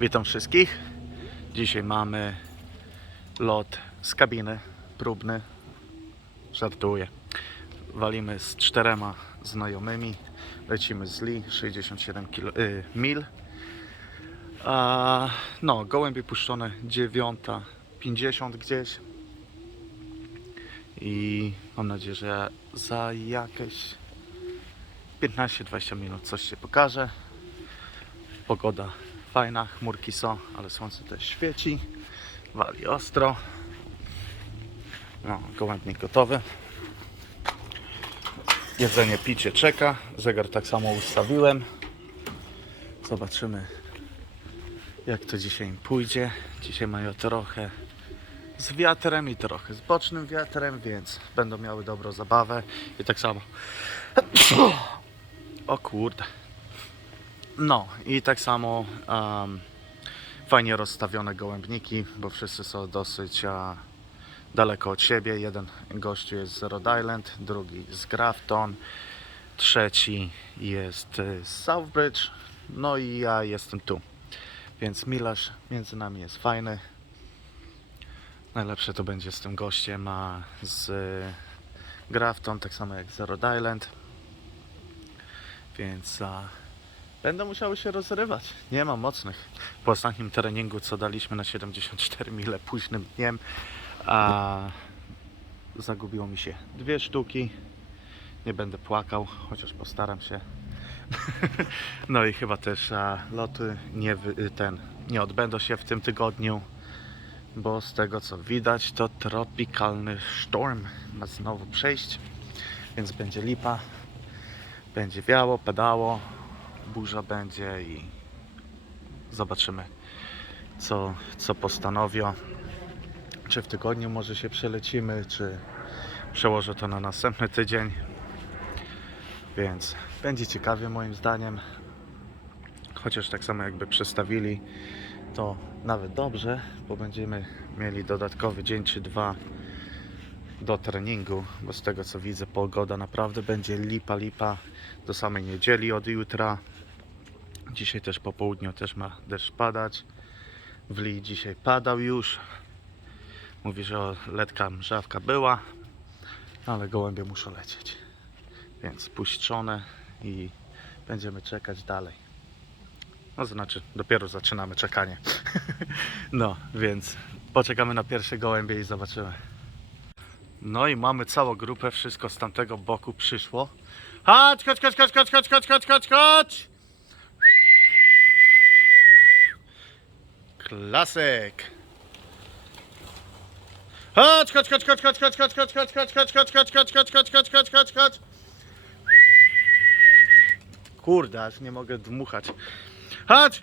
Witam wszystkich. Dzisiaj mamy lot z kabiny próbny. Żartuję. Walimy z czterema znajomymi. Lecimy z Lee 67 kilo, y, mil. A, no, gołębie puszczone 9.50 gdzieś. I mam nadzieję, że za jakieś 15-20 minut coś się pokaże. Pogoda fajna, chmurki są, ale słońce też świeci. Wali ostro. No, gołębnik gotowy. Jedzenie, picie czeka. Zegar tak samo ustawiłem. Zobaczymy, jak to dzisiaj im pójdzie. Dzisiaj mają trochę z wiatrem i trochę z bocznym wiatrem, więc będą miały dobrą zabawę. I tak samo. O kurde. No i tak samo em, fajnie rozstawione gołębniki, bo wszyscy są dosyć a, daleko od siebie. Jeden gościu jest z Rhode Island, drugi z Grafton, trzeci jest y, z Southbridge, no i ja jestem tu. Więc milarz między nami jest fajny. Najlepsze to będzie z tym gościem, a z y, Grafton, tak samo jak z Rhode Island. Więc a, będą musiały się rozrywać. Nie ma mocnych. Po ostatnim treningu, co daliśmy na 74 mile późnym dniem, a zagubiło mi się dwie sztuki. Nie będę płakał, chociaż postaram się. no i chyba też a, loty nie, ten, nie odbędą się w tym tygodniu, bo z tego co widać, to tropikalny sztorm ma znowu przejść, więc będzie lipa. Będzie wiało, padało, burza będzie i zobaczymy, co, co postanowią. Czy w tygodniu może się przelecimy, czy przełożę to na następny tydzień. Więc będzie ciekawie moim zdaniem. Chociaż tak samo jakby przestawili, to nawet dobrze, bo będziemy mieli dodatkowy dzień czy dwa do treningu, bo z tego co widzę pogoda naprawdę będzie lipa lipa do samej niedzieli od jutra. Dzisiaj też po południu też ma deszcz padać. W Lee dzisiaj padał już. Mówi, że letka mrzawka była, ale gołębie muszą lecieć. Więc puszczone i będziemy czekać dalej. No znaczy, dopiero zaczynamy czekanie. no, więc poczekamy na pierwsze gołębie i zobaczymy. No i mamy całą grupę, wszystko z tamtego boku przyszło. Chodź, chodź, chodź, chodź, chodź, chodź, chodź, chodź, chodź, chodź! Klasyk! Chodź, chodź, chodź, chodź, chodź, chodź, chodź, chodź, chodź, chodź, chodź, chodź, chodź, chodź, chodź, chodź, chodź, chodź, chodź, chodź. Kurde, aż nie mogę dmuchać. Chodź!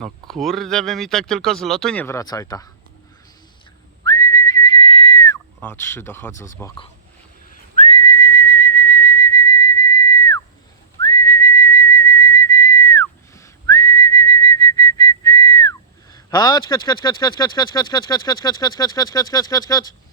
No kurde, wy mi tak tylko z lotu nie wracaj ta. O, trzy dochodzą z boku. Chodź, chodź, chodź, chodź, chodź, chodź, chodź, chodź, chodź, chodź, chodź, chodź, chodź, chodź, chodź, chodź, chodź, chodź, chodź.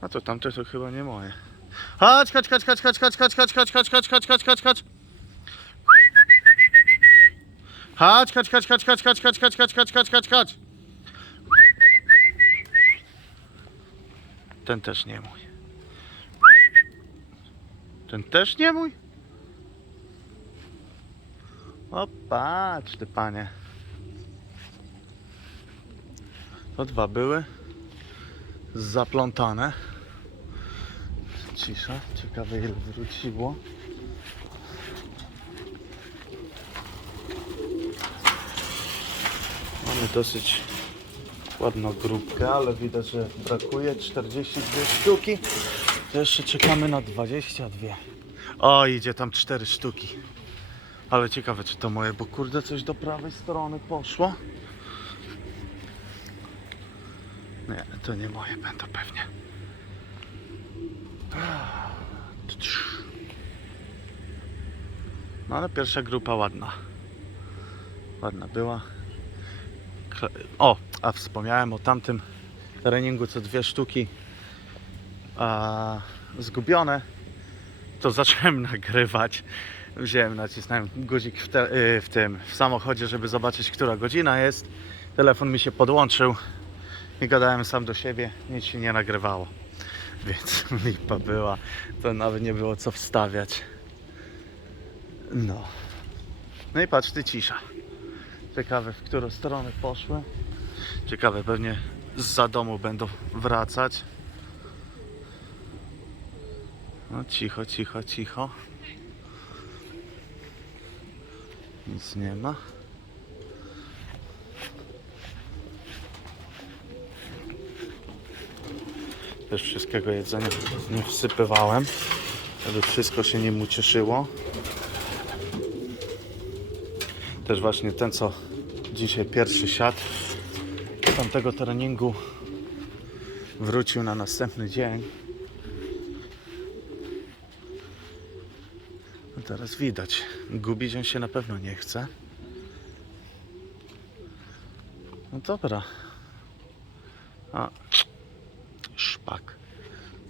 A to tamte to chyba nie moje. Chodź, chodź, chodź, chodź, chodź, chodź, chodź, chodź, chodź, chodź, chodź, chodź, chodź, chodź, chodź. Chodź, chodź, chodź, chodź, chodź, chodź, chodź, chodź, chodź, chodź, chodź, chodź, chodź. Ten też nie mój. Ten też nie mój? O, patrz ty panie. To dwa były zaplątane. Cisza, ciekawe ile wróciło. Mamy dosyć ładną grupkę, ale widać, że brakuje 42 sztuki. Jeszcze czekamy na 22. O, idzie tam 4 sztuki. Ale ciekawe, czy to moje, bo kurde, coś do prawej strony poszło. Nie, to nie moje będą pewnie. No ale pierwsza grupa ładna. Ładna była. O, a wspomniałem o tamtym treningu, co dwie sztuki a, zgubione. To zacząłem nagrywać. Wziąłem, nacisnąłem guzik w, te, y, w tym, w samochodzie, żeby zobaczyć, która godzina jest. Telefon mi się podłączył i gadałem sam do siebie, nic się nie nagrywało. Więc lipa była, to nawet nie było co wstawiać. No. No i patrz, ty cisza. Ciekawe, w którą stronę poszły. Ciekawe, pewnie za domu będą wracać. No cicho, cicho, cicho. Nic nie ma. Też wszystkiego jedzenia nie wsypywałem, żeby wszystko się nim ucieszyło. Też właśnie ten, co dzisiaj pierwszy siadł z tamtego treningu wrócił na następny dzień. No teraz widać, gubić on się na pewno nie chce. No dobra. A.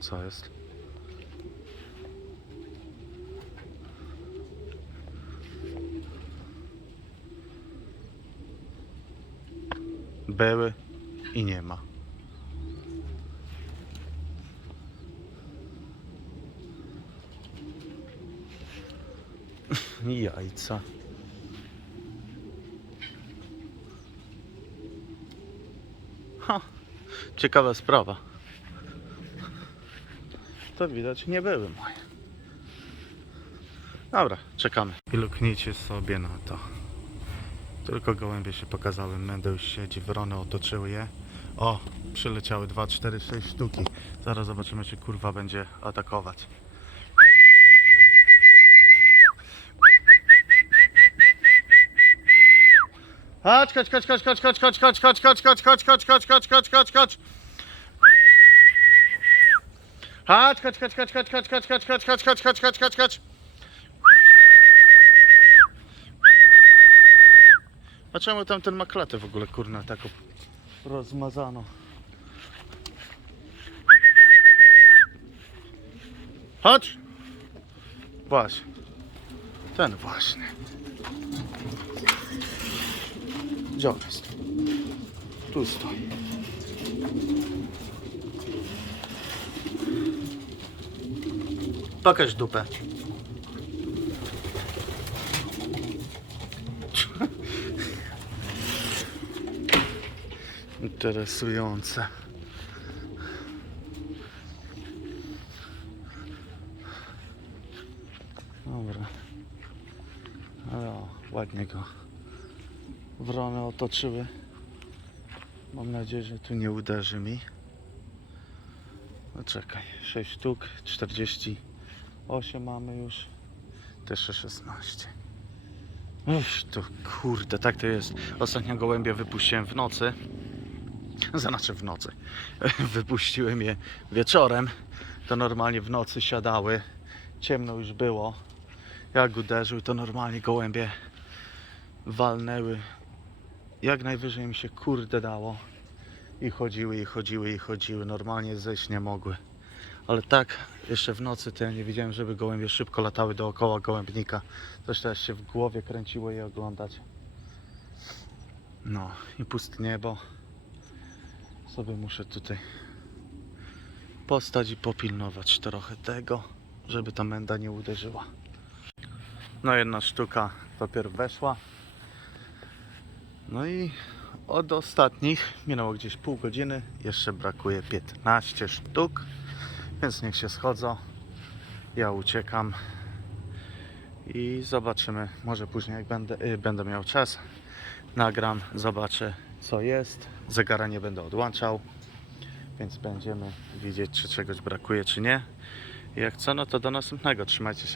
co jest? Były i nie ma. Jajca. Ha, ciekawa sprawa. To widać nie były moje. Dobra, czekamy. I luknijcie sobie na to. Tylko gołębie się pokazały, Mendeł siedzi, wrony otoczyły je. O, przyleciały 2, 4, 6 sztuki. Zaraz zobaczymy, czy kurwa będzie atakować. Chodź, chodź, chodź, chodź, chodź, chodź, chodź, chodź, chodź, chodź, chodź, chodź, chodź, chodź, chodź, chodź, chodź, chodź. Chodź, chodź, chodź, chodź, chodź, chodź, chodź, chodź, chodź, chodź, chodź, chodź. A czemu tam ten ma klatę w ogóle, kurna, taką rozmazaną? Chodź! Właśnie. Ten właśnie. Gdzie on jest? Tu stoi. Pokaż dupę. Interesujące. Dobra. Ale o, ładnie go wrony otoczyły. Mam nadzieję, że tu nie uderzy mi. No czekaj, 6 sztuk, 48 mamy już. Też 16. Uff, to kurde, tak to jest. Ostatnio gołębie wypuściłem w nocy. Znaczy w nocy. Wypuściłem je wieczorem. To normalnie w nocy siadały. Ciemno już było. Jak uderzył, to normalnie gołębie walnęły. Jak najwyżej mi się kurde dało. I chodziły, i chodziły, i chodziły. Normalnie zejść nie mogły. Ale tak jeszcze w nocy to ja nie widziałem, żeby gołębie szybko latały dookoła gołębnika. Coś też się w głowie kręciło je oglądać. No i puste niebo. Sobie muszę tutaj postać i popilnować trochę tego, żeby ta menda nie uderzyła. No jedna sztuka dopiero weszła. No i od ostatnich minęło gdzieś pół godziny. Jeszcze brakuje 15 sztuk. Więc niech się schodzą. Ja uciekam. I zobaczymy. Może później jak będę, y, będę miał czas. Nagram, zobaczę co jest. Zegara nie będę odłączał. Więc będziemy widzieć czy czegoś brakuje czy nie. Jak co, no to do następnego. Trzymajcie się.